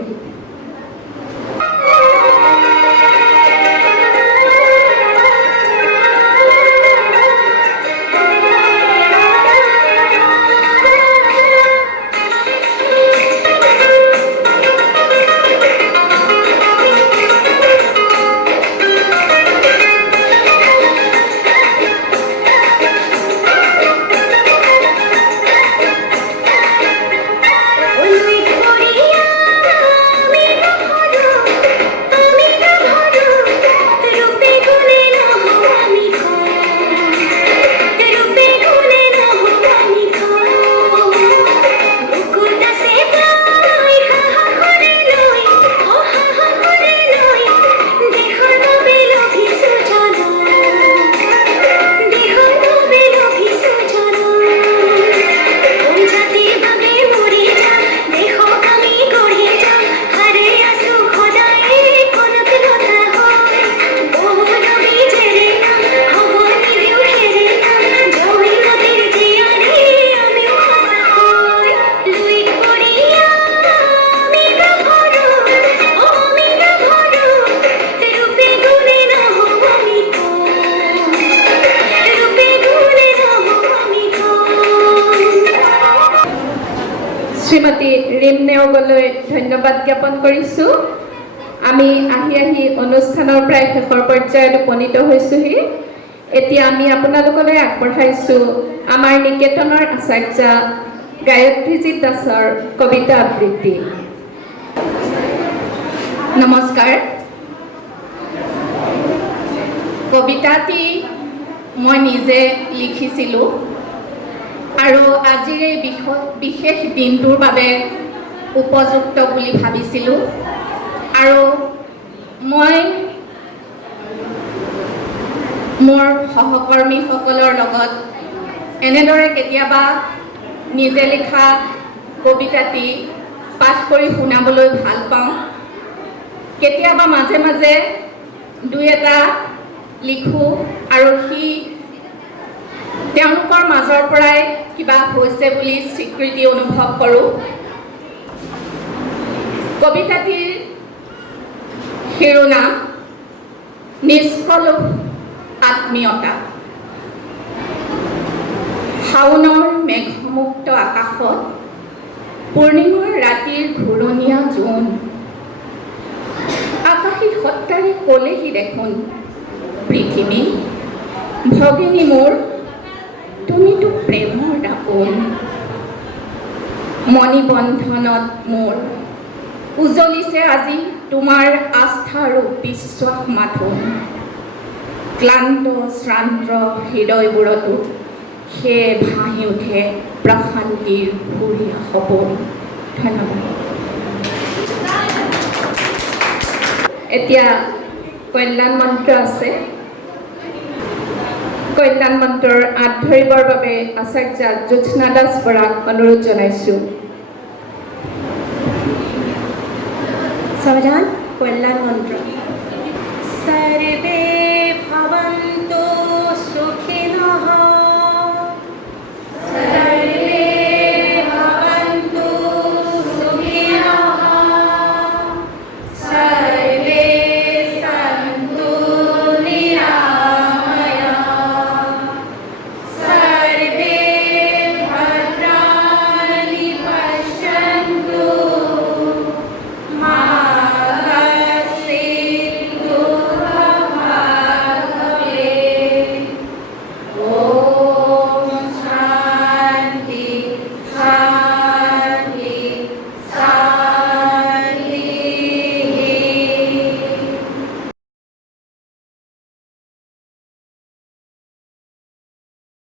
শ্ৰীমতী ৰীম নেওগলৈ ধন্যবাদ জ্ঞাপন কৰিছোঁ। আমি আহি অনুষ্ঠানৰ প্ৰায় শেষৰ পৰ্যায়ত উপনীত হৈছোহি। এতিয়া আমি আপোনালোকলৈ আগবঢ়াইছোঁ আমাৰ নিকেতনৰ আচাৰ্যা গায়ত্ৰীজিৎ দাসৰ কবিতা আবৃত্তি। নমস্কাৰ। কবিতাটি মই নিজে লিখিছিলোঁ আৰু আজিৰ এই বিশেষ দিনটোৰ বাবে উপযুক্ত বুলি ভাবিছিলোঁ আৰু মই মোৰ সহকৰ্মীসকলৰ লগত এনেদৰে কেতিয়াবা নিজে লিখা কবিতাটি পাঠ কৰি শুনাবলৈ ভাল পাওঁ। কেতিয়াবা মাজে মাজে দুই এটা লিখোঁ আৰু সি তেওঁলোকৰ মাজৰ পৰাই কিবা হৈছে বুলি স্বীকৃতি অনুভৱ কৰোঁ। কবিতাটিৰ শিৰোনাম নিষ্কলুষ আত্মীয়তা। শাওনৰ মেঘমুক্ত আকাশত পূৰ্ণিমাৰ ৰাতিৰ ঘূৰণীয়া জোন, আকাশী সত্তাৰে ক'লেহি দেখোন পৃথিৱী, ভগিনী মোৰ তুমিতো প্ৰেমৰ দাপোন। মণিবন্ধনত মোৰ উজলিছে আজি তোমাৰ আস্থা আৰু বিশ্বাস মাথোন। ক্লান্ত শ্ৰান্ত হৃদয়বোৰতো সেয়ে ভাহি উঠে প্ৰশান্তিৰ সুৰীয়া সপোন। ধন্যবাদ। এতিয়া কল্যাণ মন্ত্ৰ আছে। কল্যাণ মন্ত্ৰৰ আঁত ধৰিবৰ বাবে আচাৰ্যা জ্যোৎস্না দাস বৰাক অনুৰোধ জনাইছোঁ। সাৱধান কল্যাণ মন্ত্ৰ। সৰ্বে ভৱন্তু